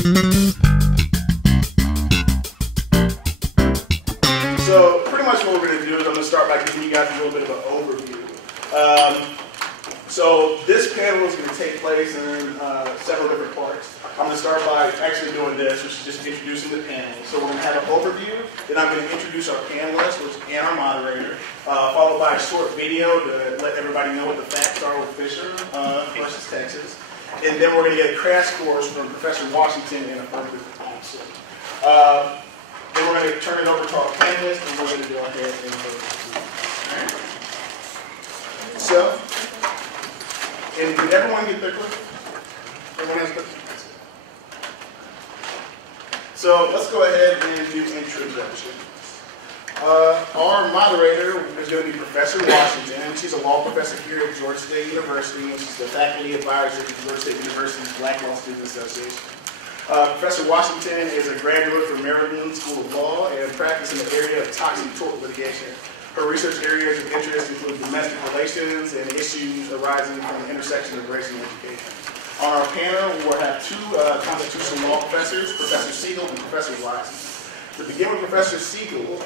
So pretty much what we're going to do is I'm going to start by giving you guys a little bit of an overview. So this panel is going to take place in several different parts. I'm going to start by actually doing this, which is just introducing the panel. So we're going to have an overview, then I'm going to introduce our panelists, and our moderator, followed by a short video to let everybody know what the facts are with Fisher versus Texas. And then we're going to get a crash course from Professor Washington in affirmative action. Then we're going to turn it over to our panelists, and we're going to go ahead and vote. Alright? So, and did everyone get their clip? Everyone has a clip? So let's go ahead and do introduction. Our moderator is going to be Professor Washington. She's a law professor here at Georgia State University, and she's the faculty advisor to Georgia State University's Black Law Student Association. Professor Washington is a graduate from Maryland School of Law and practices in the area of toxic tort litigation. Her research areas of interest include domestic relations and issues arising from the intersection of race and education. On our panel, we'll have two constitutional law professors, Professor Segall and Professor Wiseman. To begin with Professor Segall,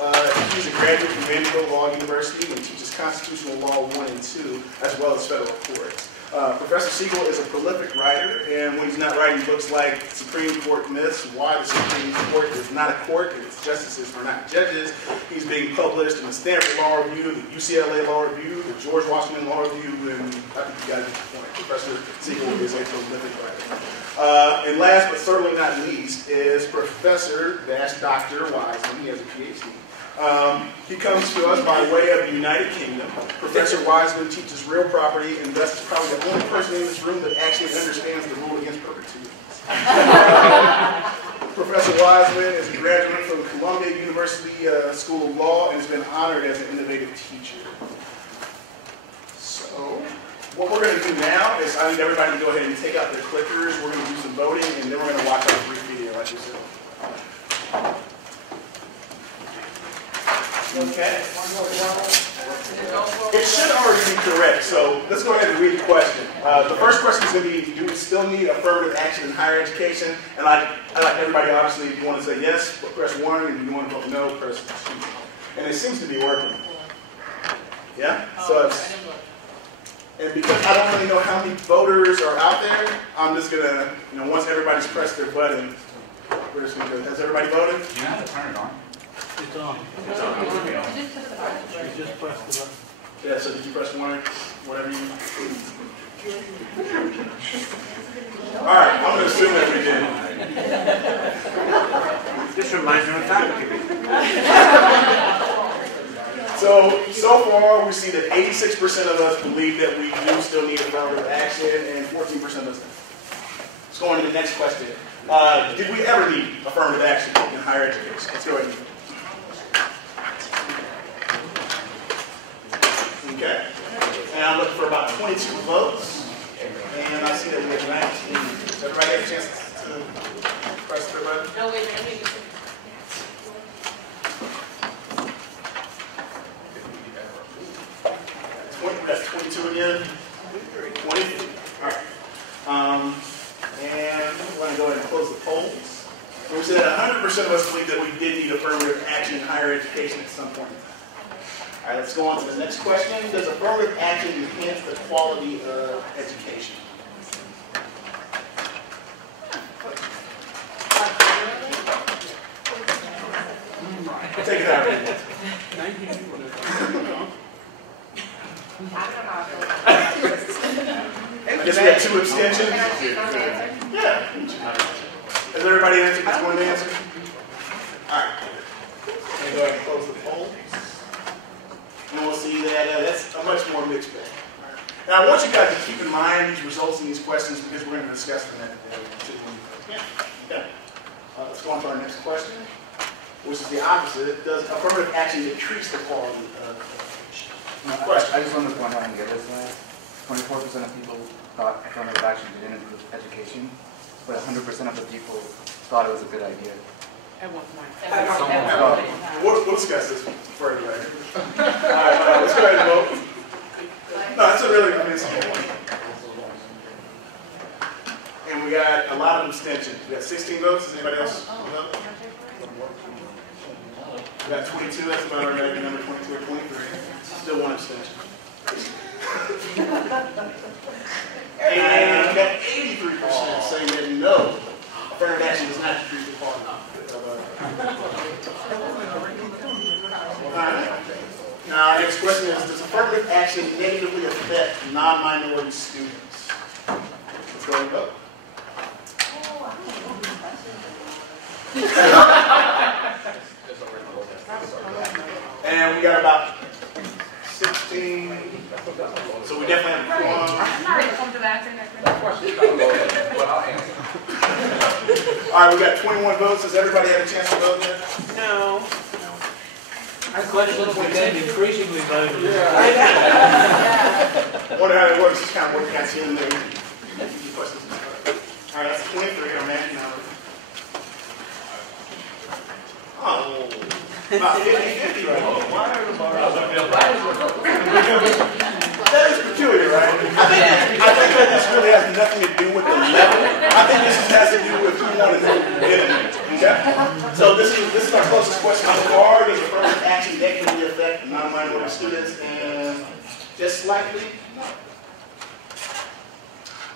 he's a graduate from Vanderbilt Law University and teaches constitutional law 1 and 2, as well as federal courts. Professor Segall is a prolific writer, and when he's not writing books like Supreme Court Myths, Why the Supreme Court is Not a Court and Its Justices Are Not Judges, he's being published in the Stanford Law Review, the UCLA Law Review, the George Washington Law Review, and I think you guys get the point. Professor Segall is a prolific writer. And last but certainly not least is Professor-Dr. Wiseman. He has a PhD. He comes to us by way of the United Kingdom. Professor Wiseman teaches real property, and thus is probably the only person in this room that actually understands the rule against perpetuity. Professor Wiseman is a graduate from Columbia University School of Law and has been honored as an innovative teacher. So, what we're going to do now is I need everybody to go ahead and take out their clickers. We're going to do some voting, and then we're going to watch a brief video like you said. Okay. It should already be correct, so let's go ahead and read the question. The first question is going to be, do we still need affirmative action in higher education? And I like everybody, obviously, if you want to say yes, press 1, and if you want to vote no, press 2. And it seems to be working. Yeah? So it's, and because I don't really know how many voters are out there, I'm just going to, once everybody's pressed their button, we're just going to go. Has everybody voted? You know how to turn it on? It's on. It's on. You just press the button. Yeah, so did you press 1? Whatever you... Alright, I'm going to assume that we did. This reminds me of faculty. So far, we see that 86% of us believe that we do still need affirmative action, and 14% of us don't. Let's go on to the next question. Did we ever need affirmative action in higher education? Let's go ahead. Okay. And I'm looking for about 22 votes. And I see that we have 19. Does everybody have a chance to press their button? No, wait a minute. That's 22 again. 20. All right. And we're going to go ahead and close the polls. We said 100% of us believe that we did need affirmative action in higher education at some point in time. All right, let's go on to the next question. Does affirmative action enhance the quality of education? Take it out. I guess we have 2 abstentions. Yeah. Has everybody answered that's going to answer? All right. I'm going to go ahead and close the poll. And we'll see that that's a much more mixed bag. Right. Now, I want you guys to keep in mind these results in these questions because we're going to discuss them at the day. Yeah. Okay. Let's go on to our next question, which is the opposite. Does affirmative action decrease the quality of education? Question. I just wanted to point out and get this 24% of people thought affirmative action didn't improve education, but 100% of the people thought it was a good idea. We'll discuss this further later. Alright, let's go ahead and vote. No, that's a really, it's a good one. And we got a lot of abstentions. We got 16 votes. Does anybody else vote? We got 22. That's about our regular number, 22 or 23. Still one abstention. And we got 83% saying that no, affirmative action does not decrease the quality. Alright. Now, our next question is, does affirmative action negatively affect non-minority students? Let's go and vote. And we got about 16. So we definitely have All right, we got 21 votes. Has everybody had a chance to vote yet? No. I question if we can increasingly vote. Wonder how it works. Just kind of working out here and there. Questions? All right, that's 23 on that number. Oh. About 50 right? That is peculiar, right? I think that this really has nothing to do with the level. I think this has to do with who wanted to get it. Okay? So this is our closest question so far. Does affirmative action negatively affect non-minority students? And just slightly, no.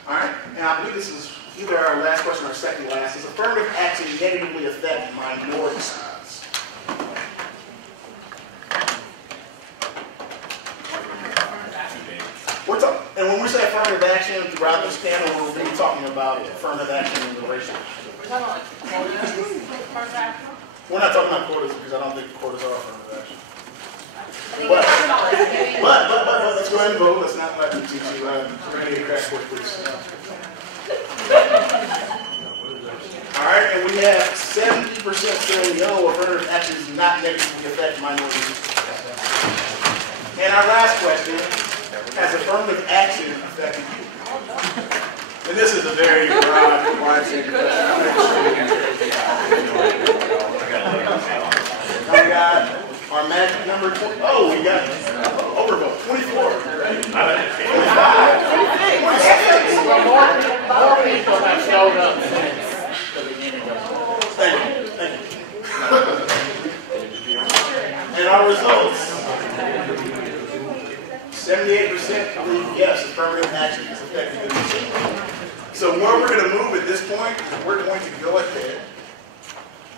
Alright, and I believe this is either our last question or second last. Does affirmative action negatively affect minority students? And when we say affirmative action throughout this panel, we'll be talking about affirmative action in the racial. We're not talking about quotas because I don't think quotas are affirmative action. But let's go ahead and vote. Let's not let them teach you. We're going to get a crash course, please. All right, and we have 70% saying no, affirmative action does not negatively affect minorities. And our last question. Has affirmative action affected you? And this is a very broad, wide-ranging question. Now we got our magic number 20. Oh, we got overvote. 24. 25. 26. Thank you. And our results. 78% believe yes, affirmative action is effective in this area. So where we're going to move at this point is we're going to go ahead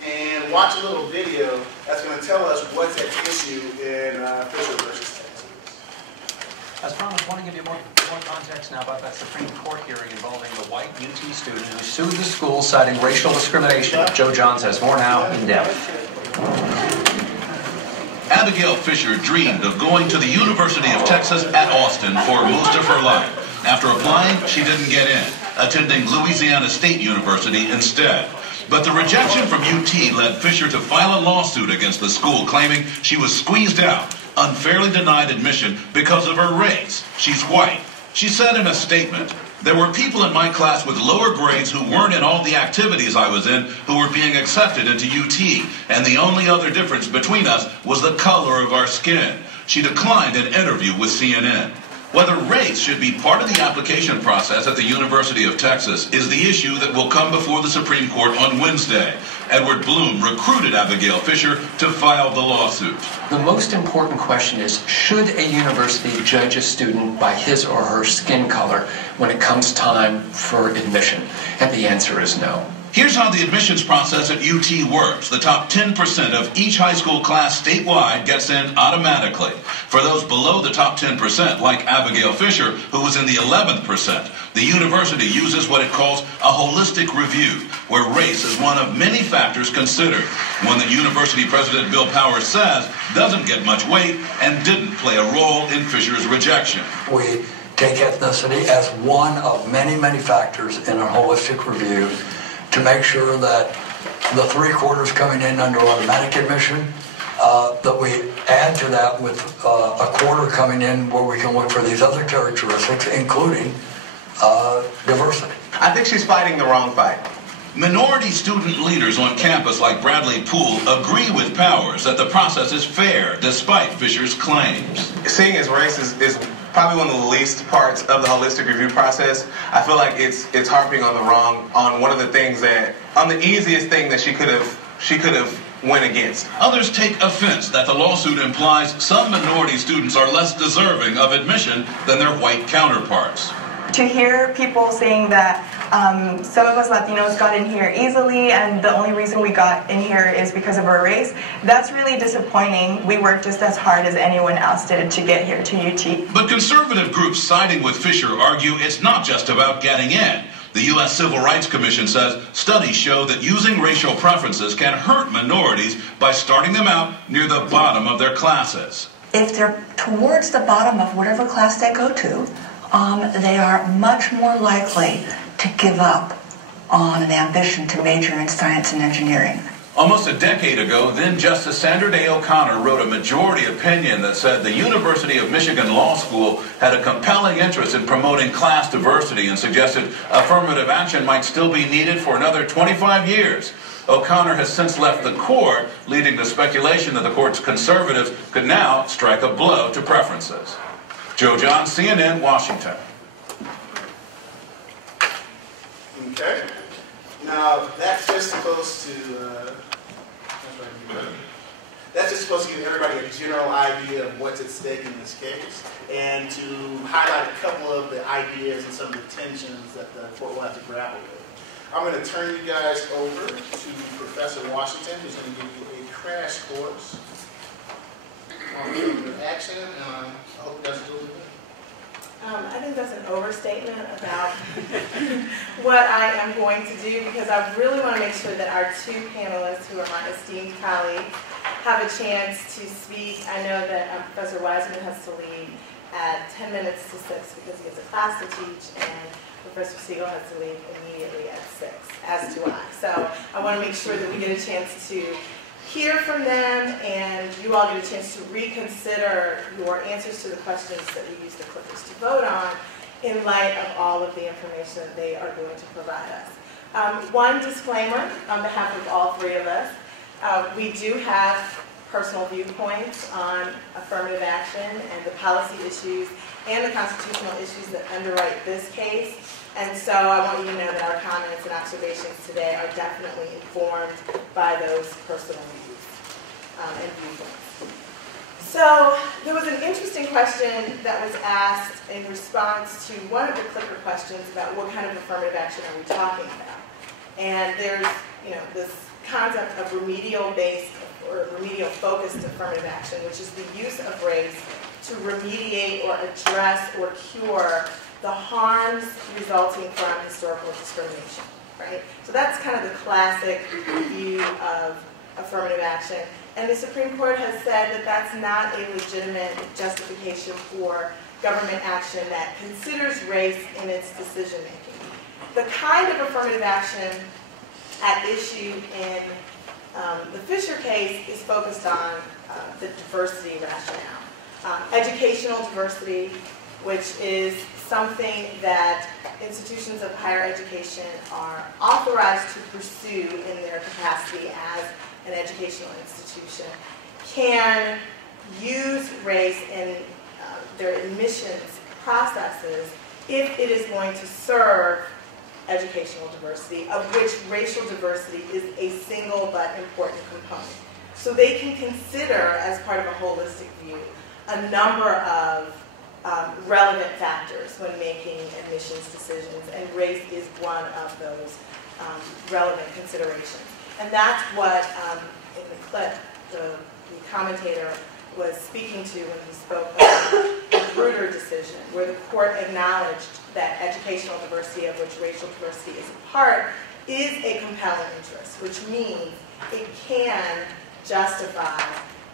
and watch a little video that's going to tell us what's at issue in Fisher versus Texas. As promised, I want to give you more context now about that Supreme Court hearing involving the white UT student who sued the school citing racial discrimination. Joe Johns has more now in depth. Abigail Fisher dreamed of going to the University of Texas at Austin for most of her life. After applying, she didn't get in, attending Louisiana State University instead. But the rejection from UT led Fisher to file a lawsuit against the school, claiming she was squeezed out, unfairly denied admission because of her race. She's white. She said in a statement, "There were people in my class with lower grades who weren't in all the activities I was in who were being accepted into UT, and the only other difference between us was the color of our skin." She declined an interview with CNN. Whether race should be part of the application process at the University of Texas is the issue that will come before the Supreme Court on Wednesday. Edward Bloom recruited Abigail Fisher to file the lawsuit. The most important question is, should a university judge a student by his or her skin color when it comes time for admission? And the answer is no. Here's how the admissions process at UT works. The top 10% of each high school class statewide gets in automatically. For those below the top 10%, like Abigail Fisher, who was in the 11%, the university uses what it calls a holistic review, where race is one of many factors considered, one that University President Bill Powers says doesn't get much weight and didn't play a role in Fisher's rejection. We take ethnicity as one of many, many factors in a holistic review to make sure that the 3/4 coming in under automatic admission, that we add to that with a quarter coming in where we can look for these other characteristics, including diversity. I think she's fighting the wrong fight. Minority student leaders on campus like Bradley Poole agree with Powers that the process is fair despite Fisher's claims. Seeing his race is probably one of the least parts of the holistic review process. I feel like it's harping on one of the things on the easiest thing that she could have went against. Others take offense that the lawsuit implies some minority students are less deserving of admission than their white counterparts. To hear people saying that some of us Latinos got in here easily and the only reason we got in here is because of our race, that's really disappointing. We worked just as hard as anyone else did to get here to UT. But conservative groups siding with Fisher argue it's not just about getting in. The U.S. Civil Rights Commission says studies show that using racial preferences can hurt minorities by starting them out near the bottom of their classes. If they're towards the bottom of whatever class they go to, they are much more likely to give up on an ambition to major in science and engineering. Almost a decade ago, then Justice Sandra Day O'Connor wrote a majority opinion that said the University of Michigan Law School had a compelling interest in promoting class diversity and suggested affirmative action might still be needed for another 25 years. O'Connor has since left the court, leading to speculation that the court's conservatives could now strike a blow to preferences. Joe John, CNN, Washington. Okay. Now, that's just supposed to give everybody a general idea of what's at stake in this case, and to highlight a couple of the ideas and some of the tensions that the court will have to grapple with. I'm going to turn you guys over to Professor Washington, who's going to give you a crash course on affirmative action, and I hope that's doing good. I think that's an overstatement about what I am going to do, because I really want to make sure that our two panelists, who are my esteemed colleagues, have a chance to speak. I know that Professor Wiseman has to leave at 10 minutes to 6 because he has a class to teach, and Professor Segall has to leave immediately at 6, as do I. So I want to make sure that we get a chance to hear from them, and you all get a chance to reconsider your answers to the questions that we use the clickers to vote on in light of all of the information that they are going to provide us. One disclaimer on behalf of all three of us. We do have personal viewpoints on affirmative action and the policy issues and the constitutional issues that underwrite this case. And so I want you to know that our comments and observations today are definitely informed by those personal views and viewpoints. So there was an interesting question that was asked in response to one of the clicker questions about what kind of affirmative action are we talking about. And there's, this concept of remedial-based or remedial-focused affirmative action, which is the use of race to remediate or address or cure the harms resulting from historical discrimination, right? So that's kind of the classic view of affirmative action. And the Supreme Court has said that that's not a legitimate justification for government action that considers race in its decision-making. The kind of affirmative action at issue in the Fisher case is focused on the diversity rationale. Educational diversity, which is something that institutions of higher education are authorized to pursue in their capacity as an educational institution, can use race in their admissions processes if it is going to serve educational diversity, of which racial diversity is a single but important component. So they can consider, as part of a holistic view, a number of relevant factors when making admissions decisions, and race is one of those relevant considerations. And that's what, in the clip, the commentator was speaking to when he spoke about the Bruder decision, where the court acknowledged that educational diversity, of which racial diversity is a part, is a compelling interest, which means it can justify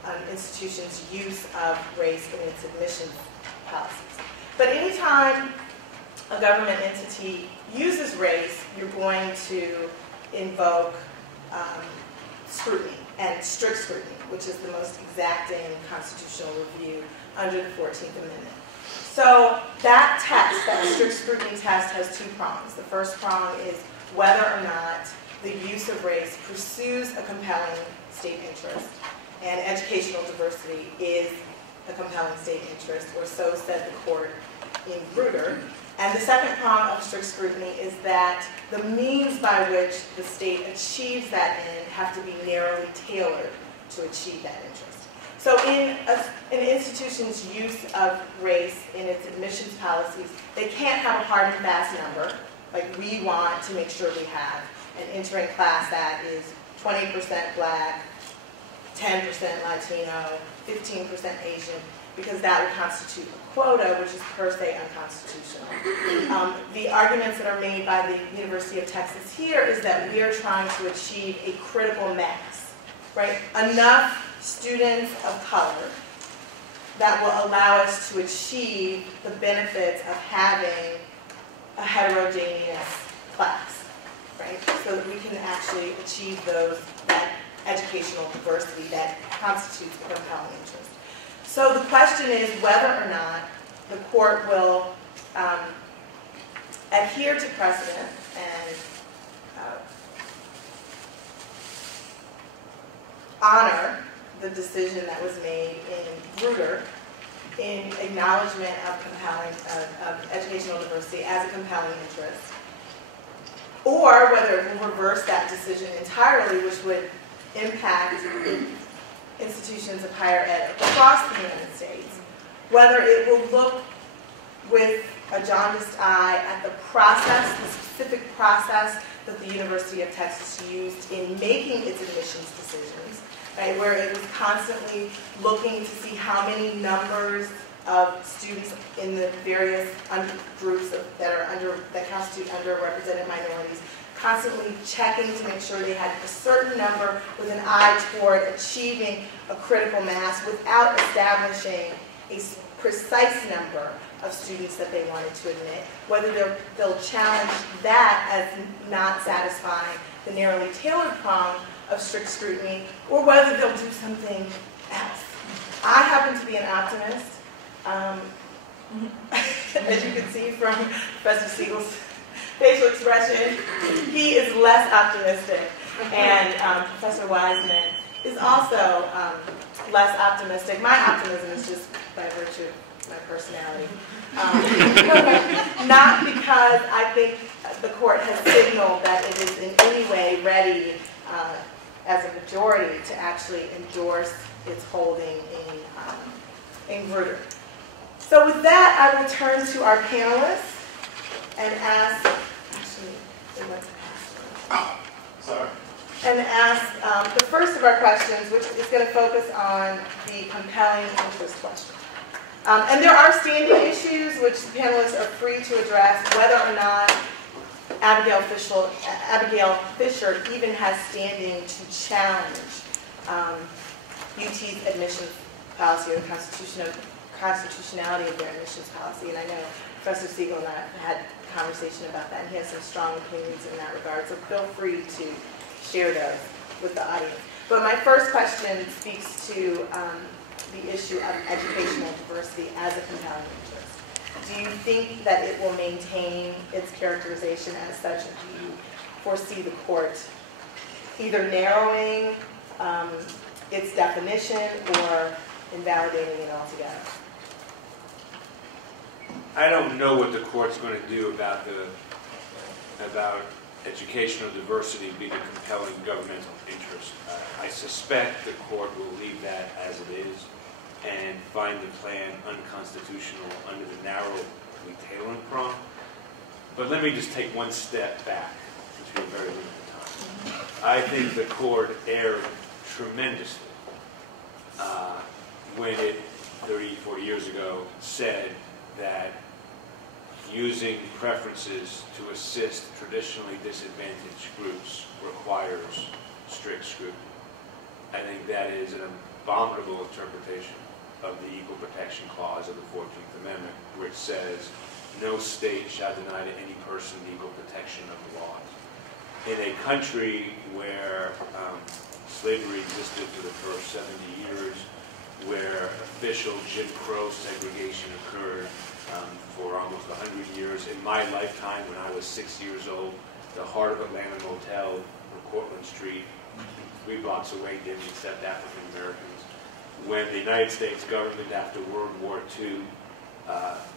an institution's use of race in its admissions policies. But anytime a government entity uses race, you're going to invoke scrutiny, and strict scrutiny, which is the most exacting constitutional review under the 14th Amendment. So that test, that strict scrutiny test, has two prongs. The first prong is whether or not the use of race pursues a compelling state interest, and educational diversity is a compelling state interest, or so said the court in Bruder. And the second prong of strict scrutiny is that the means by which the state achieves that end have to be narrowly tailored to achieve that interest. So in an institution's use of race in its admissions policies, they can't have a hard and fast number, like we want to make sure we have an entering class that is 20% Black, 10% Latino, 15% Asian, because that would constitute a quota, which is per se unconstitutional. The arguments that are made by the University of Texas here is that we are trying to achieve a critical mass, right? Enough students of color that will allow us to achieve the benefits of having a heterogeneous class, right? So that we can actually achieve that educational diversity that constitutes a compelling interest. So the question is whether or not the court will adhere to precedent and honor the decision that was made in Bruder in acknowledgement of educational diversity as a compelling interest, or whether it will reverse that decision entirely, which would impact institutions of higher ed across the United States, whether it will look with a jaundiced eye at the process, the specific process that the University of Texas used in making its admissions decisions, right, where it was constantly looking to see how many numbers of students in the various groups that constitute underrepresented minorities, constantly checking to make sure they had a certain number with an eye toward achieving a critical mass without establishing a precise number of students that they wanted to admit, whether they'll challenge that as not satisfying the narrowly tailored prong of strict scrutiny, or whether they'll do something else. I happen to be an optimist. As you can see from Professor Segall's facial expression, he is less optimistic. And Professor Wiseman is also less optimistic. My optimism is just by virtue of my personality. Not because I think the court has signaled that it is in any way ready as a majority to actually endorse its holding in Bruder. So with that, I will turn to our panelists and ask, the first of our questions, which is going to focus on the compelling interest question. And there are standing issues which the panelists are free to address, whether or not Abigail Fisher even has standing to challenge UT's admissions policy or the constitutionality of their admissions policy. And I know Professor Segall and I have had a conversation about that, and he has some strong opinions in that regard, so feel free to share those with the audience. But my first question speaks to the issue of educational diversity as a compelling interest. Do you think that it will maintain its characterization as such, or do you foresee the court either narrowing its definition or invalidating it altogether? I don't know what the court's going to do about educational diversity being a compelling governmental interest. I suspect the court will leave that as it is and find the plan unconstitutional under the narrowly tailoring prong. But let me just take one step back, since we have very limited time. I think the court erred tremendously when it, 30, 40 years ago, said that using preferences to assist traditionally disadvantaged groups requires strict scrutiny. I think that is an abominable interpretation of the Equal Protection Clause of the 14th Amendment, which says no state shall deny to any person the equal protection of the laws. In a country where slavery existed for the first 70 years, where official Jim Crow segregation occurred for almost 100 years. In my lifetime, when I was 6 years old, the Heart of Atlanta Motel on Cortlandt Street, 3 blocks away, didn't accept African Americans. when the United States government, after World War II,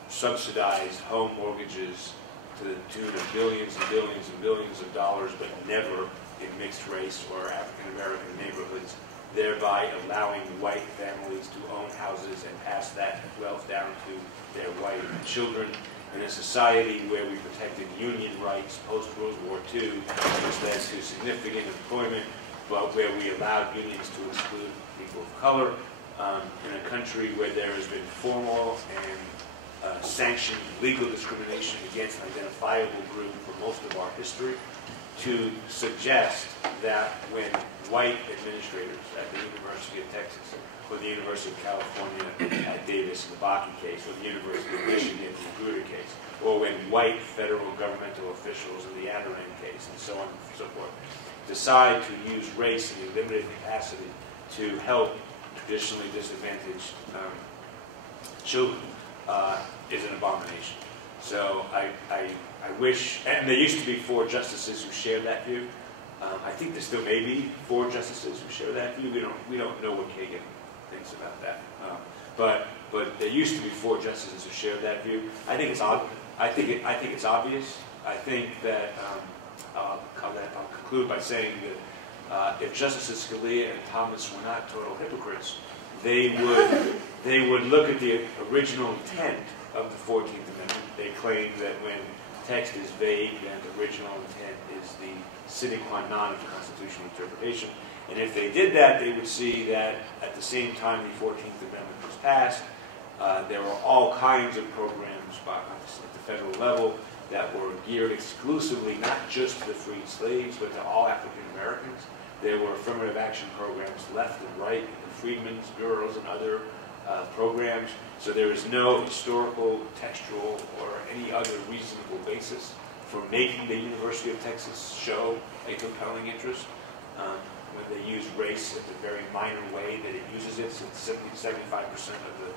subsidized home mortgages to the tune of billions and billions and billions of dollars, but never in mixed race or African American neighborhoods, thereby allowing white families to own houses and pass that wealth down to their white children. In a society where we protected union rights post-World War II, which led to significant employment, but where we allowed unions to exclude people of color, in a country where there has been formal and sanctioned legal discrimination against an identifiable group for most of our history, to suggest that when white administrators at the University of Texas, or the University of California at Davis and the Bakke case, or the University of Michigan in the Magruder case, or when white federal governmental officials in the Adirondack case, and so on and so forth, decide to use race in a limited capacity to help traditionally disadvantaged children is an abomination. So I wish, and there used to be 4 justices who shared that view. I think there still may be 4 justices who share that view. We don't know what Kagan thinks about that. But there used to be 4 justices who shared that view. I think it's obvious. I think it's obvious. I think that I'll conclude by saying that if Justices Scalia and Thomas were not total hypocrites, they would look at the original intent of the 14th Amendment. They claim that when text is vague, then the original intent is the sine qua non of the constitutional interpretation. And if they did that, they would see that at the same time the 14th Amendment was passed, there were all kinds of programs at the federal level that were geared exclusively not just to the freed slaves, but to all African Americans. There were affirmative action programs left and right, the Freedmen's Bureaus and other programs. So there is no historical, textual, or any other reasonable basis for making the University of Texas show a compelling interest. When they use race in the very minor way that it uses it, since 75% of the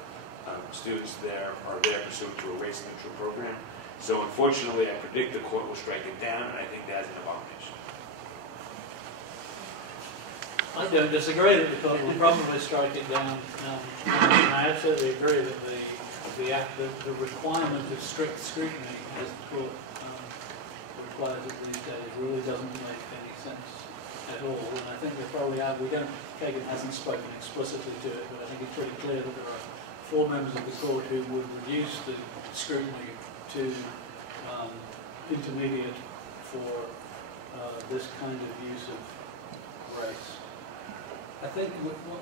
students there are there pursuant to a race-neutral program. So unfortunately, I predict the court will strike it down, and I think that's an abomination. I don't disagree that the court will probably strike it down. I absolutely agree that the requirement of strict scrutiny, as the court requires it these days, really doesn't make any sense at all. And I think there probably are. Kagan hasn't spoken explicitly to it, but I think it's pretty clear that there are 4 members of the court who would reduce the scrutiny to intermediate for this kind of use of race. I think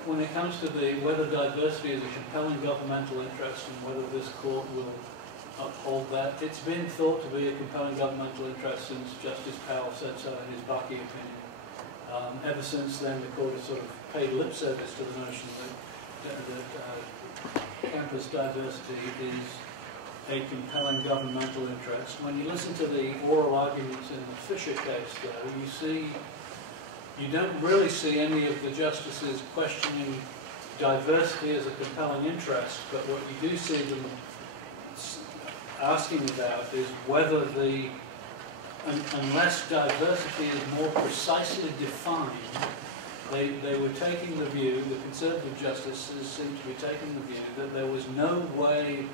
when it comes to whether diversity is a compelling governmental interest and whether this court will uphold that, it's been thought to be a compelling governmental interest since Justice Powell said so in his Bakke opinion. Ever since then, the court has sort of paid lip service to the notion that campus diversity is a compelling governmental interest. When you listen to the oral arguments in the Fisher case, though, you don't really see any of the justices questioning diversity as a compelling interest, but what you do see them asking about is whether unless diversity is more precisely defined, they were taking the view, the conservative justices seem to be taking the view that there was no way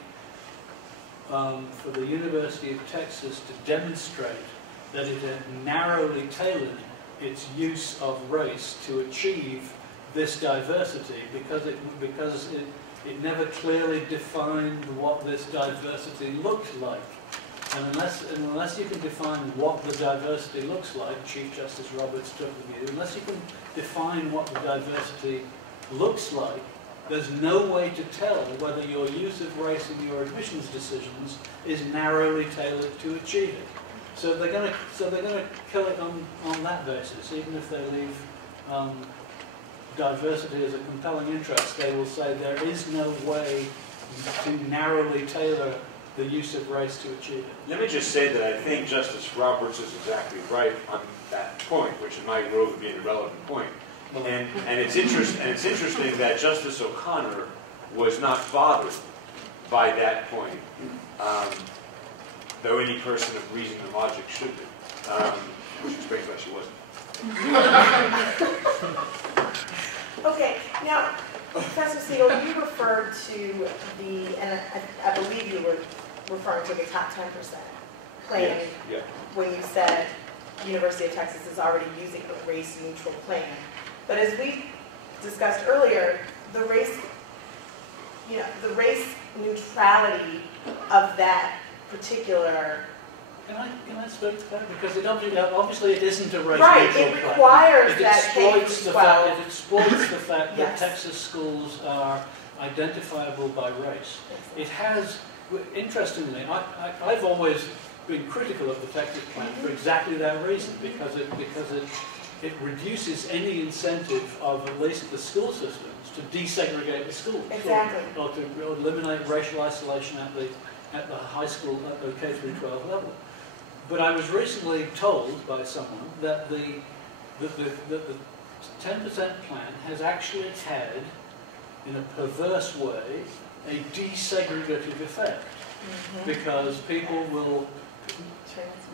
for the University of Texas to demonstrate that it had narrowly tailored its use of race to achieve this diversity because it never clearly defined what this diversity looked like. And unless you can define what the diversity looks like, Chief Justice Roberts took the view, unless you can define what the diversity looks like, there's no way to tell whether your use of race in your admissions decisions is narrowly tailored to achieve it. So they're going to kill it on that basis, even if they leave diversity as a compelling interest. They will say there is no way to narrowly tailor the use of race to achieve it. Let me just say that I think Justice Roberts is exactly right on that point, which in my view would be an irrelevant point. And it's interesting that Justice O'Connor was not bothered by that point, though any person of reason and logic should be, which explains why she wasn't. Okay, now Professor Segall, you referred to and I believe you were referring to the top 10% plan when you said the University of Texas is already using a race-neutral plan. But as we discussed earlier, the race neutrality of that particular. Can I speak to that? Because obviously it isn't a race right, neutral it requires plan. that It exploits the fact yes. that Texas schools are identifiable by race. It has, interestingly, I've always been critical of the Texas plan for exactly that reason, because it reduces any incentive of at least the school systems to desegregate the schools. Exactly. Or to eliminate racial isolation at the high school, at the K through 12 level. But I was recently told by someone that the 10% plan has actually had, in a perverse way, a desegregative effect. Because people will,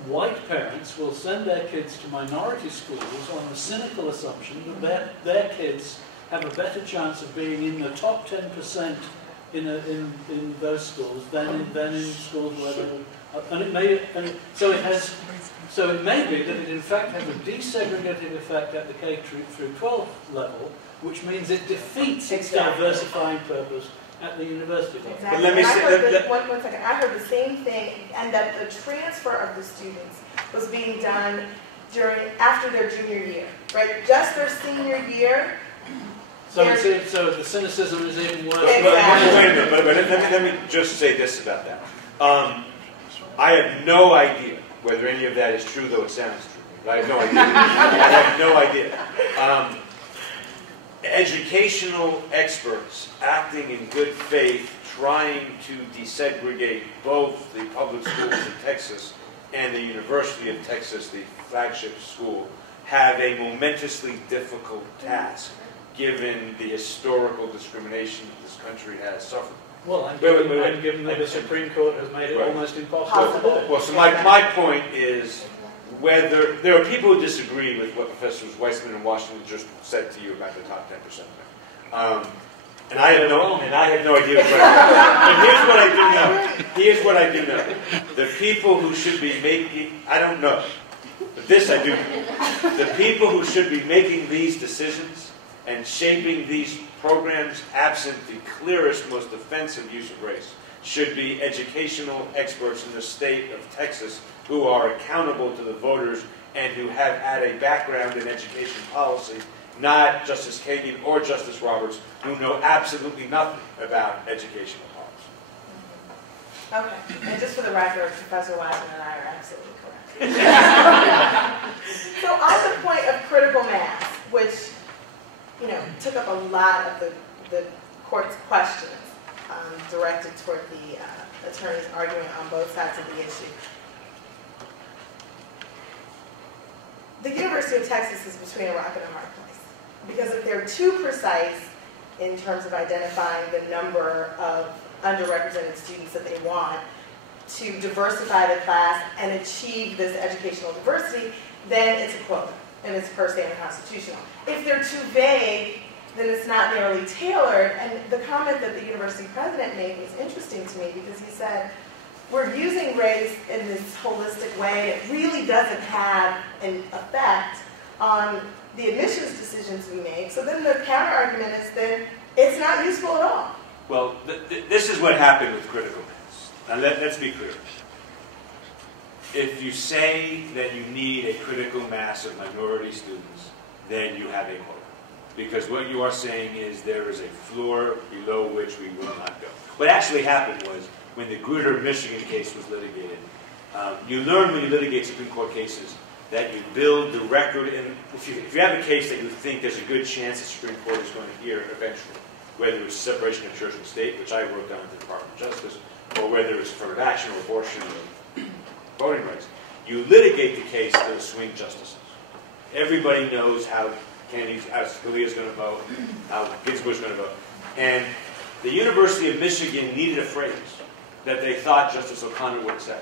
white parents will send their kids to minority schools on the cynical assumption that their kids have a better chance of being in the top 10% in those schools than in schools where they so it may be that it in fact has a desegregative effect at the K through 12 level, which means it defeats its diversifying purpose at the university level. Exactly. But let me say, one second. I heard the same thing, and that the transfer of the students was being done after their junior year, right? Just their senior year. So the cynicism is even worse. Wait a minute, but let me just say this about that. I have no idea whether any of that is true, though it sounds true. I have no idea. I have no idea. Educational experts acting in good faith, trying to desegregate both the public schools in Texas and the University of Texas, the flagship school, have a momentously difficult task, given the historical discrimination that this country has suffered. Well, I'm given that the Supreme Court has made it almost impossible. Well, so my point is whether there are people who disagree with what Professors Wiseman and Washington just said to you about the top 10%. And I have no idea what But here's what I do know. The people who should be making, I don't know, but this I do know. The people who should be making these decisions and shaping these programs, absent the clearest, most offensive use of race, should be educational experts in the state of Texas who are accountable to the voters and who have had a background in education policy, not Justice Kagan or Justice Roberts, who know absolutely nothing about educational policy. Okay, and just for the record, Professor Wiseman and I are absolutely correct. So on the point of critical mass, which took up a lot of the court's questions directed toward the attorneys arguing on both sides of the issue. The University of Texas is between a rock and a hard place. Because if they're too precise in terms of identifying the number of underrepresented students that they want to diversify the class and achieve this educational diversity, then it's a quota, and it's per se unconstitutional. If they're too vague, then it's not narrowly tailored. And the comment that the university president made was interesting to me, because he said, we're using race in this holistic way. It really doesn't have an effect on the admissions decisions we make. So then the counter-argument is that it's not useful at all. Well, this is what happened with critical mass. Now let's be clear. If you say that you need a critical mass of minority students, then you have a quota. Because what you are saying is there is a floor below which we will not go. What actually happened was, when the Grutter, Michigan case was litigated, you learn when you litigate Supreme Court cases that you build the record, and if you have a case that you think there's a good chance the Supreme Court is going to hear eventually, whether it's separation of church and state, which I wrote down at the Department of Justice, or whether it's affirmative action or abortion or voting rights, you litigate the case to the swing justices. Everybody knows how Scalia is going to vote, how Ginsburg is going to vote. And the University of Michigan needed a phrase that they thought Justice O'Connor would have said,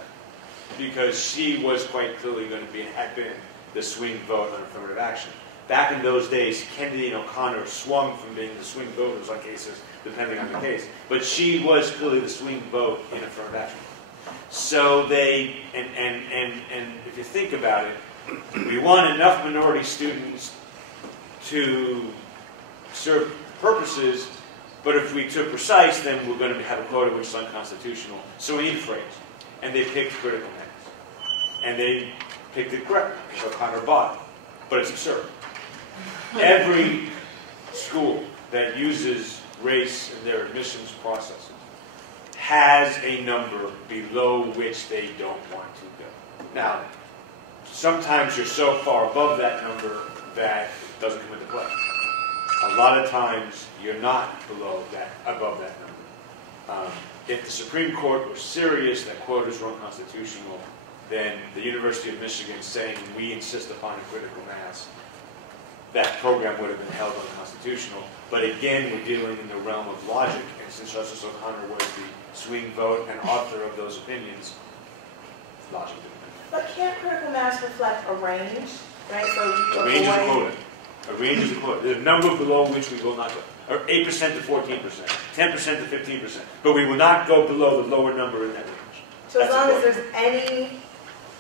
because she was quite clearly going to be and had been the swing vote on affirmative action. Back in those days, Kennedy and O'Connor swung from being the swing voters on cases, depending on the case. But she was clearly the swing vote in affirmative action. So they, and if you think about it, we want enough minority students to serve purposes, but if we took precise, then we're going to have a quota which is unconstitutional. So we need a phrase. And they picked critical mass. And they picked it correctly, because O'Connor bought it. But it's absurd. Every school that uses race in their admissions processes has a number below which they don't want to go. Now, sometimes you're so far above that number that it doesn't come into play. A lot of times you're not above that number. If the Supreme Court were serious that quotas were unconstitutional, then the University of Michigan saying we insist upon a critical mass, that program would have been held unconstitutional. But again, we're dealing in the realm of logic, and since Justice O'Connor was the swing vote and author of those opinions, logic didn't matter. But can't critical mass reflect a range, right? So a range is a quota. A range is a quota. There's a number below which we will not go. Or 8% to 14%, 10% to 15%. But we will not go below the lower number in that range. So as long as there's any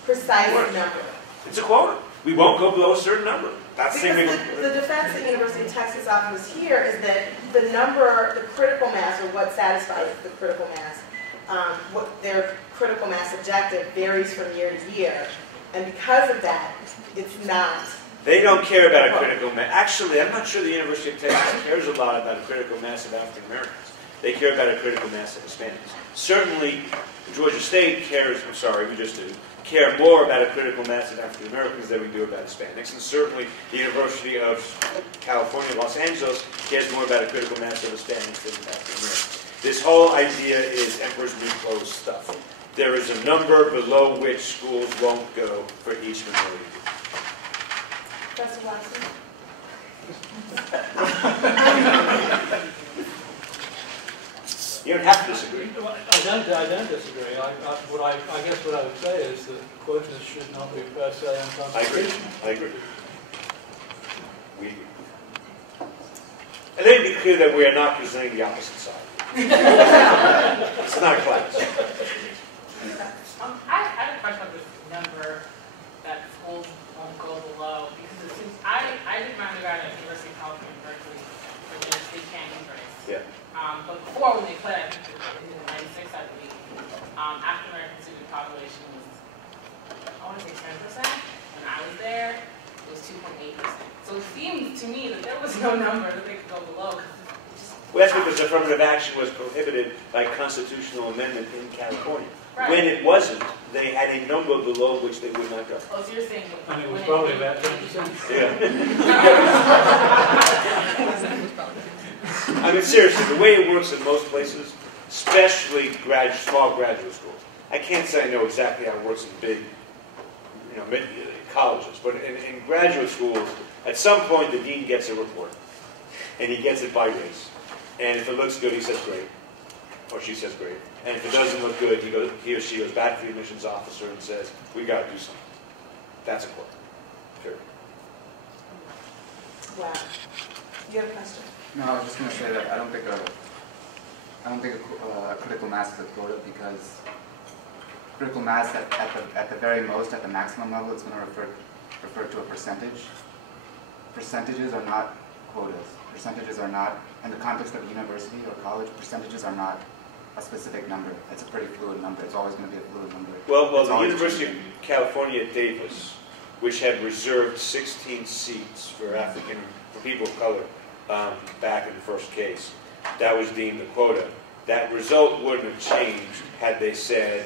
precise number. It's a quota. We won't go below a certain number. That's because the defense the University of Texas offers here is that the number, the critical mass, or what satisfies the critical mass, what their critical mass objective varies from year to year. And because of that, it's not. They don't care about a critical mass. Actually, I'm not sure the University of Texas cares a lot about a critical mass of African Americans. They care about a critical mass of Hispanics. Certainly, Georgia State cares, I'm sorry, we just did, care more about a critical mass of African Americans than we do about Hispanics. And certainly, the University of California, Los Angeles, cares more about a critical mass of Hispanics than African Americans. This whole idea is Emperor's New Clothes stuff. There is a number below which schools won't go for each minority. Professor Watson? You don't have to disagree. I don't disagree. I guess what I would say is that quotas should not be per se unconstitutional. I agree. We agree. And let me be clear that we are not presenting the opposite side. It's not a class. I had a question on this number that schools won't go below, because it seems, I did my undergrad at University of California, Berkeley, for the state canyon race. Yeah. But before, when they put it, in 96, I believe, African American student population was, I want to say 10%. When I was there, it was 2.8%. So it seems to me that there was no number that they could go below. Well, that's because affirmative action was prohibited by constitutional amendment in California. Right. When it wasn't, they had a number below which they would not go. Oh, so you're saying that and it was probably about 10%. Yeah. I mean, seriously, the way it works in most places, especially small graduate schools, I can't say I know exactly how it works in big, colleges, but in graduate schools, at some point the dean gets a report, and he gets it by race. And if it looks good, he says great, or she says great. And if it doesn't look good, he or she goes back to the admissions officer and says, we got to do something. That's a quote. Sure. Wow. You have a question? No, I was just going to say that I don't think a critical mass is a quota, because critical mass at the very most, at the maximum level, it's going to refer to a percentage. Percentages are not quotas. Percentages are not, in the context of university or college, percentages are not a specific number. It's a pretty fluid number. It's always going to be a fluid number. Well, the University of California at Davis, which had reserved 16 seats for people of color back in the first case, that was deemed a quota. That result wouldn't have changed had they said,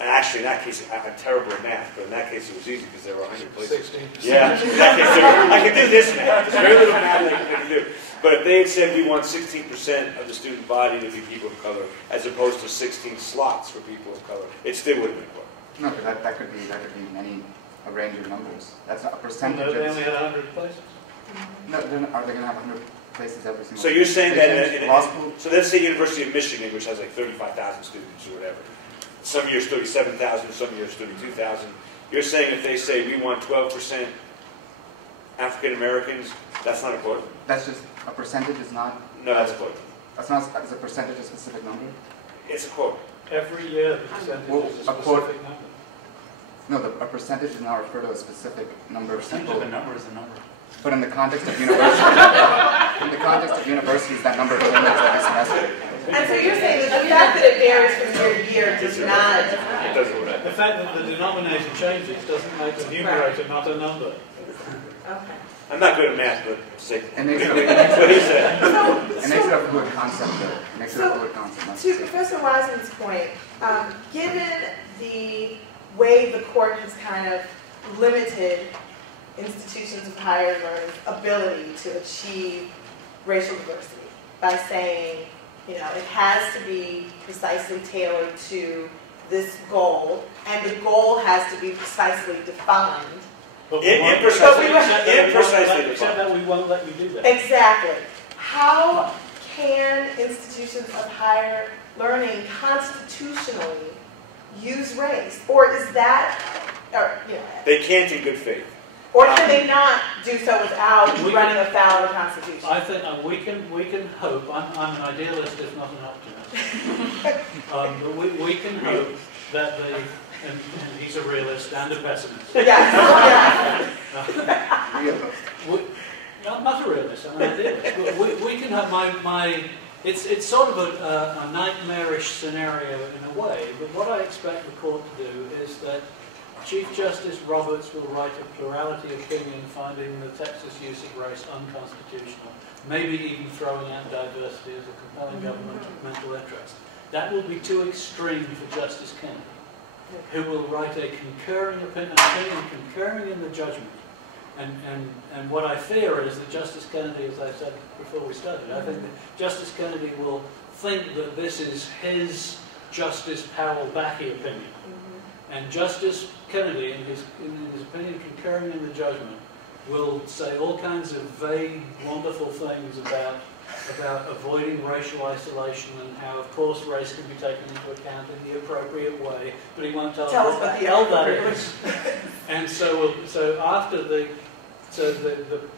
and actually in that case, I'm terrible at math, but in that case it was easy because there were 100 places. 16%. Yeah, in that case, I can do this math. There's very little math I can do. But if they had said we want 16% of the student body to be people of color, as opposed to 16 slots for people of color, it still would have been a quota. No, but that could be a range of numbers. That's not a percentage. They only had 100 places. No, are they going to have 100 places every single? So you're saying that law school? So let's say University of Michigan, which has like 35,000 students or whatever. Some years 37,000, some years 32,000. You're saying if they say we want 12% African Americans, that's not a quota. That's just, a percentage is not, No, that's a quota. that's not, is a percentage a specific number? It's a quota. Every year, the percentage Well, is a a quote- specific number. No, a percentage does not refer to a specific number of Percentage people. of the number is the number. But in the context of universities, that number changes every semester. And so you're saying that the fact that it varies from year to year does not. It doesn't matter. The fact that the denominator changes doesn't make the numerator not a number. Okay. I'm not good at math, but say It makes it that's what he said. It makes it a fluid concept, though. It makes it a fluid concept. not To specific. Professor Wiseman's point, given the way the court has kind of limited institutions of higher learning's ability to achieve racial diversity by saying, you know, it has to be precisely tailored to this goal, and the goal has to be precisely defined. Except that we won't let you do that. Exactly. How can institutions of higher learning constitutionally use race? Or is that, or, you know, They can't in good faith. or can they not do so without running afoul of the Constitution? I think we can hope. I'm an idealist, if not an optimist. But we can hope that and he's a realist and a pessimist. Yes. Not a realist. I'm an idealist. We can have It's sort of a nightmarish scenario in a way. But what I expect the court to do is that Chief Justice Roberts will write a plurality opinion finding the Texas use of race unconstitutional, maybe even throwing out diversity as a compelling governmental interest. That will be too extreme for Justice Kennedy, who will write a concurring opinion concurring in the judgment. And what I fear is that Justice Kennedy, as I said before we started, I think that Justice Kennedy will think that this is his Justice Powell-Backey opinion. And Justice Kennedy, in his opinion concurring in the judgment, will say all kinds of vague, wonderful things about avoiding racial isolation and how, of course, race can be taken into account in the appropriate way, but he won't tell us what the hell that is. And so after the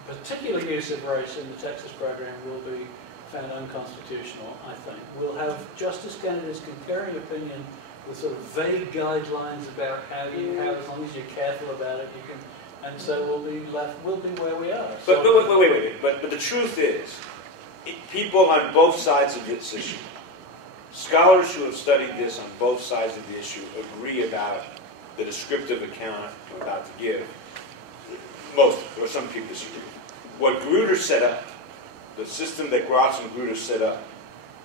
particular use of race in the Texas program will be found unconstitutional, I think. We'll have Justice Kennedy's concurring opinion with sort of vague guidelines about how as long as you're careful about it, you can, and so we'll be where we are. But wait. But the truth is, people on both sides of this issue, scholars who have studied this on both sides of the issue, agree about the descriptive account I'm about to give. Most, or some people disagree. What Grutter set up, the system that Gratz and Grutter set up,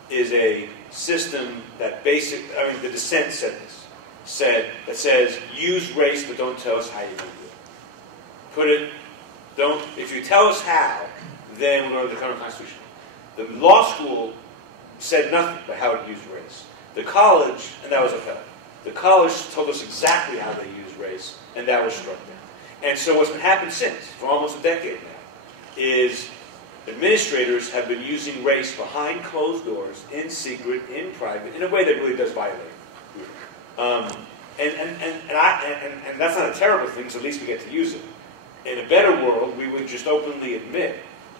is a system that the dissent that says, use race, but don't tell us how you're going to do it. If you tell us how, then we're going to become constitutional. The law school said nothing about how it used race. The college, and that was okay. The college told us exactly how they use race, and that was struck down. And so what's been happened since, for almost a decade now, is administrators have been using race behind closed doors, in secret, in private, in a way that really does violate. And that's not a terrible thing, so at least we get to use it. In a better world, we would just openly admit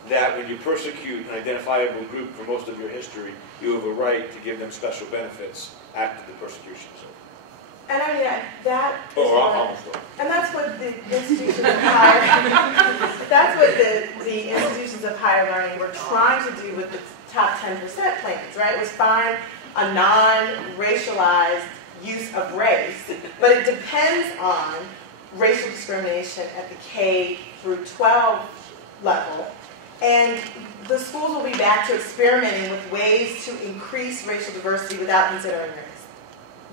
that when you persecute an identifiable group for most of your history, you have a right to give them special benefits after the persecution is over. And I mean, that's what the institutions of higher learning were trying to do with the top 10% plans, right? It was find a non-racialized use of race, but it depends on racial discrimination at the K through 12 level. And the schools will be back to experimenting with ways to increase racial diversity without considering race.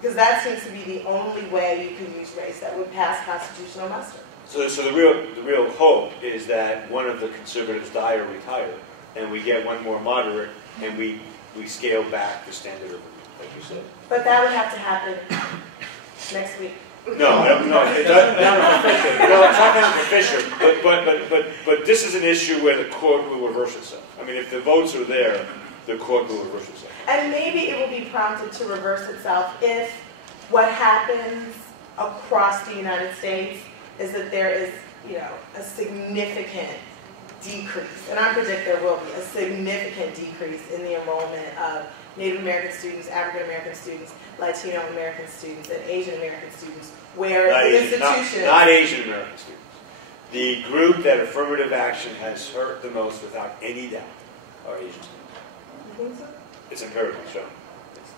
Because that seems to be the only way you can use race that would pass constitutional muster. So the real hope is that one of the conservatives die or retire, and we get one more moderate, and we scale back the standard of review, like you said. But that would have to happen next week. No, it's not for Fisher. But this is an issue where the court will reverse itself. I mean, if the votes are there, the court will reverse itself. And maybe it will be prompted to reverse itself if what happens across the United States is that there is a significant decrease, and I predict there will be a significant decrease in the enrollment of Native American students, African American students, Latino American students, and Asian American students, where the institution... Not Asian American students. The group that affirmative action has hurt the most, without any doubt, are Asian students. You think so? It's empirically shown.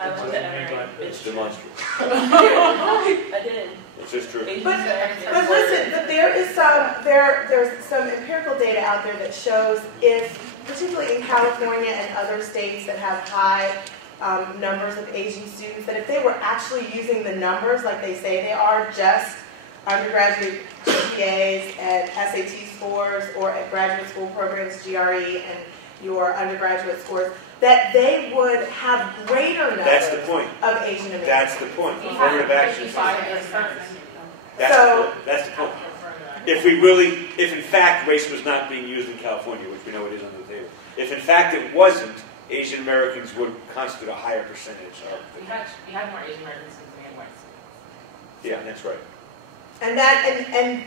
I love that. It's demonstrable. I did. It's just true. But listen, but there's some empirical data out there that shows if, particularly in California and other states that have high numbers of Asian students, that if they were actually using the numbers like they say they are, just undergraduate GPAs and SAT scores, or at graduate school programs, GRE, and your undergraduate scores, that they would have greater numbers of Asian Americans. That's the point. Affirmative action. That's the point. If in fact race was not being used in California, which we know it is under the table, if in fact it wasn't, Asian Americans would constitute a higher percentage of. You had more Asian Americans than you had whites. Yeah, that's right. And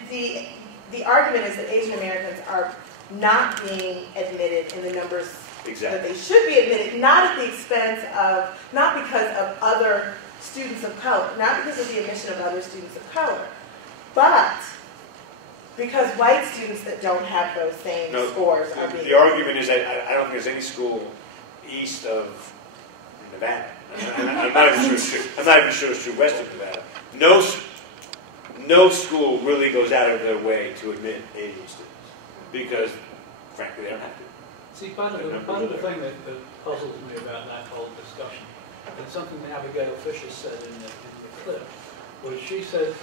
the argument is that Asian Americans are not being admitted in the numbers that they should be admitted, not at the expense of, not because of other students of color, not because of the admission of other students of color, but because white students that don't have those same scores are being... The argument is that I don't think there's any school east of Nevada. I'm not even sure it's true west of Nevada. No school really goes out of their way to admit Asian students because, frankly, they don't have to. See, part of the thing that puzzles me about that whole discussion, and something that Abigail Fisher said in the clip, was she said,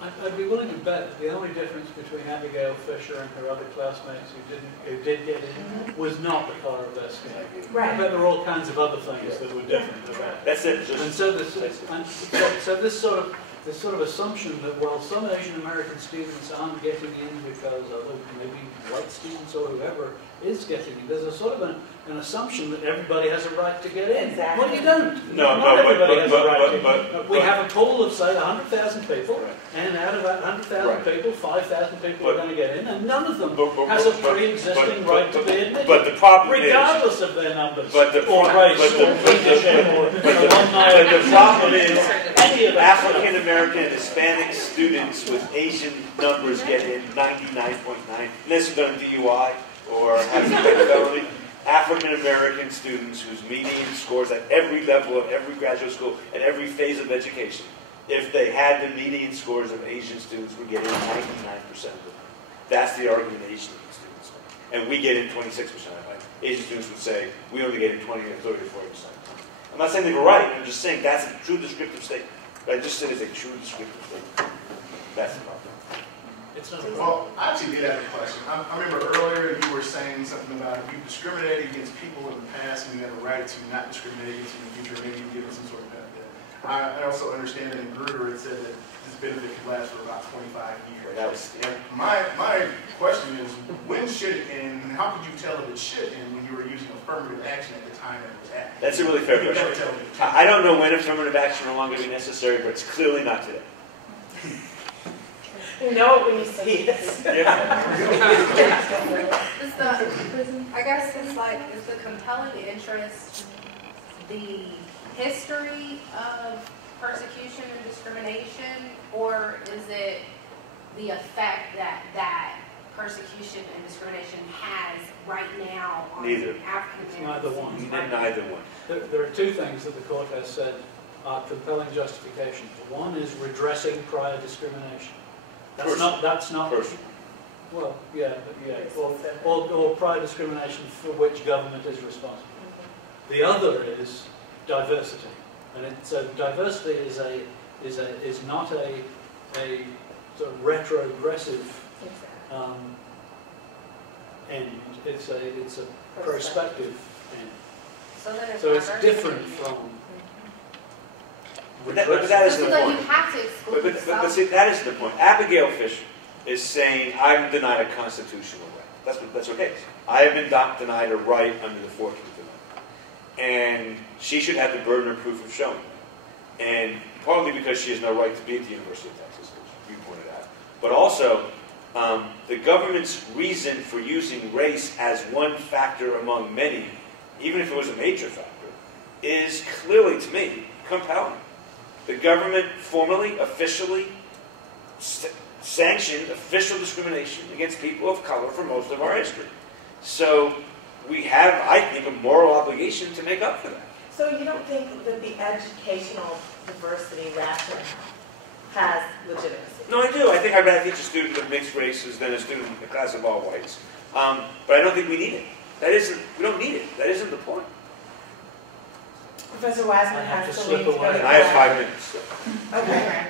I'd be willing to bet that the only difference between Abigail Fisher and her other classmates who did get in was not the color of their skin. Right. I bet there were all kinds of other things that were different about it. That's it. And so this sort of assumption that, well, some Asian American students aren't getting in because maybe white students or whoever is getting in. There's a sort of an assumption that everybody has a right to get in. Exactly. Well, you don't. Not everybody has a right to get in. We have a pool of, say, 100,000 people, and out of that 100,000 people, 5,000 people are going to get in, and none of them has a pre-existing right to be admitted. But the problem regardless of their numbers, or race, or leadership, or alumni. But the problem is, African American and Hispanic students with Asian numbers get in 99.9, unless you've done a DUI or have a felony. African American students whose median scores at every level of every graduate school, at every phase of education, if they had the median scores of Asian students, would get in 99% of them. That's the argument Asian students make. And we get in 26% of it. Asian students would say, we only get in 20 or 30 or 40%. I'm not saying they were right, I'm just saying that's a true descriptive statement. I just said it's a true descriptive statement. That's the problem. Well, I actually did have a question. I remember earlier you were saying something about if you discriminated against people in the past and you have a right to not discriminate against them in the future, maybe you give them some sort of benefit. I also understand that in Grutter it said that this benefit could last for about 25 years. And my question is, when should it end, and how could you tell if it should end when you were using affirmative action at the time that it was active? That's a really fair question. I don't know when affirmative action will no longer be necessary, but it's clearly not today. You know it when you see it. I guess it's like, is the compelling interest the history of persecution and discrimination, or is it the effect that persecution and discrimination has right now on African Americans? Neither one. Neither one. There are two things that the court has said are compelling justifications. One is redressing prior discrimination. That's not. Well, yeah. Or prior discrimination for which government is responsible. The other is diversity, and so diversity is not a sort of retrogressive end. It's a prospective end. So it's different from. But that is the point. You have to exclude but see, that is the point. Abigail Fisher is saying, I'm denied a constitutional right. That's her case. I have been denied a right under the 14th Amendment. And she should have the burden of proof of showing that. And partly because she has no right to be at the University of Texas, which you pointed out. But also, the government's reason for using race as one factor among many, even if it was a major factor, is clearly, to me, compelling. The government formally, officially sanctioned official discrimination against people of color for most of our history. So we have, I think, a moral obligation to make up for that. So you don't think that the educational diversity rationale has legitimacy? No, I do. I think I'd rather teach a student of mixed races than a student in a class of all whites. But I don't think we need it. We don't need it. That isn't the point. Professor Wiseman has to leave to go to And I have 5 minutes. So. Okay.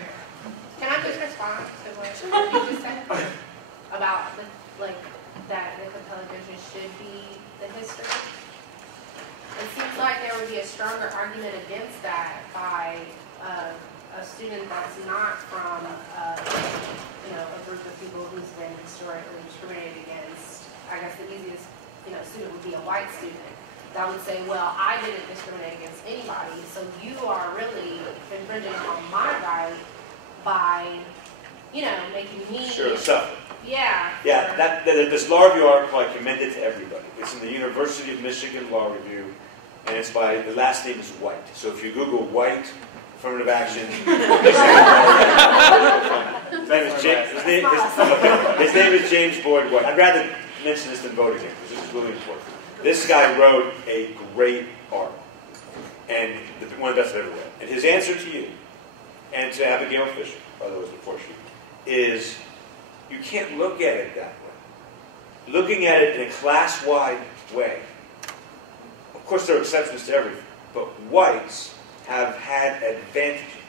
Can I just respond to what you just said about that the compelling interest should be the history? It seems like there would be a stronger argument against that by a student that's not from a group of people who's been historically discriminated against. I guess the easiest student would be a white student that would say, well, I didn't discriminate against anybody, so you are really infringing on my right by, making me... Sure, suffer. Yeah. Yeah, this law review article, I commend it to everybody. It's in the University of Michigan Law Review, and it's by, the last name is White. So if you Google White, affirmative action, his name is James Boyd White. I'd rather mention this than vote again, because this is really important. This guy wrote a great article, and one of the best I've ever read. And his answer to you, and to Abigail Fisher, by the way, before she, is you can't look at it that way. Looking at it in a class-wide way. Of course, there are exceptions to everything, but whites have had advantages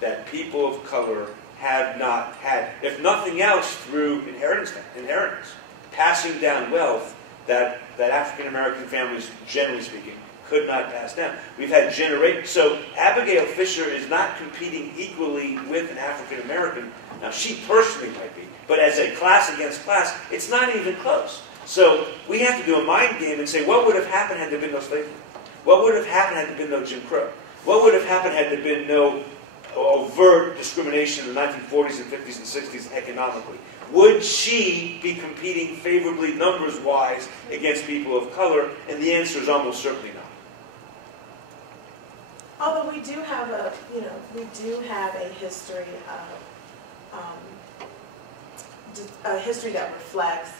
that people of color have not had, if nothing else, through inheritance, passing down wealth that African American families, generally speaking, could not pass down. We've had generations. So Abigail Fisher is not competing equally with an African American. Now, she personally might be, but as a class against class, it's not even close. So we have to do a mind game and say, what would have happened had there been no slavery? What would have happened had there been no Jim Crow? What would have happened had there been no overt discrimination in the 1940s and 50s and 60s economically? Would she be competing favorably numbers-wise against people of color? And the answer is almost certainly not. Although we do have a history that reflects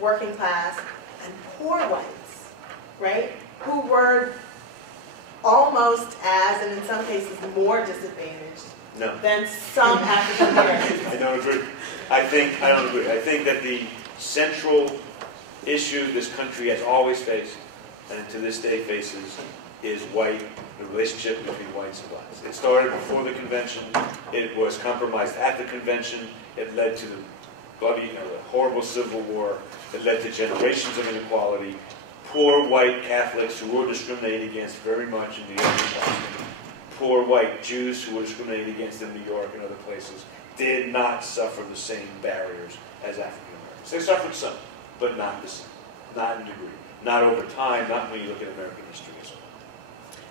working class and poor whites, right? Who were almost as, and in some cases more disadvantaged than some African Americans. I don't agree. I don't agree. I think that the central issue this country has always faced, and to this day faces, is the relationship between whites and blacks. It started before the convention. It was compromised at the convention. It led to the bloody, the horrible Civil War. It led to generations of inequality. Poor white Catholics who were discriminated against very much in New York and Boston. Poor white Jews who were discriminated against in New York and other places did not suffer the same barriers as African Americans. They suffered some, but not the same, not in degree, not over time, not when you look at American history as well.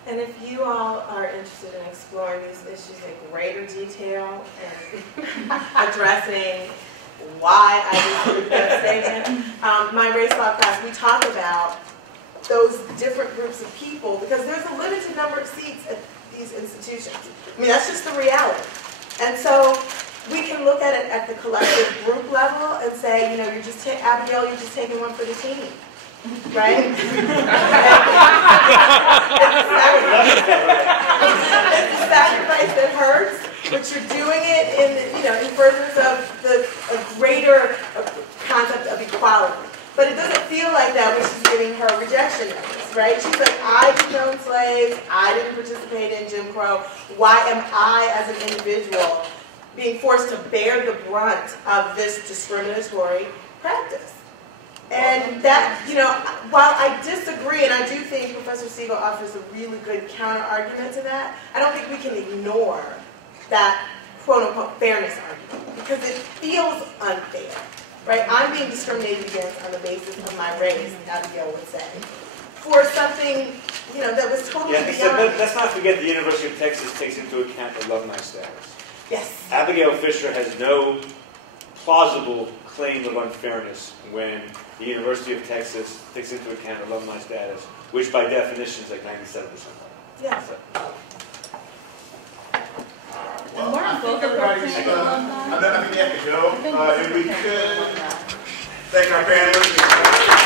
And if you all are interested in exploring these issues in greater detail and addressing why I disagree with that statement, my race law class, we talk about those different groups of people because there's a limited number of seats at these institutions. I mean, that's just the reality. And so we can look at it at the collective group level and say, you're just Abigail, you're just taking one for the team. Right? It's a sacrifice that hurts, but you're doing it in furtherance of a greater concept of equality. But it doesn't feel like that when she's giving her rejection notice, right? She's like, I didn't own slaves, I didn't participate in Jim Crow. Why am I, as an individual, being forced to bear the brunt of this discriminatory practice? And that, while I disagree, and I do think Professor Segall offers a really good counter-argument to that, I don't think we can ignore that quote-unquote fairness argument, because it feels unfair, right? I'm being discriminated against on the basis of my race, Abigail would say, for something, that was totally beyond. But let's not forget the University of Texas takes into account alumni status. Yes. Abigail Fisher has no plausible claim of unfairness when the University of Texas takes into account alumni status, which by definition is like 97%. Yes. Well, I think everybody's, I think we have to go. If we could thank our panelists.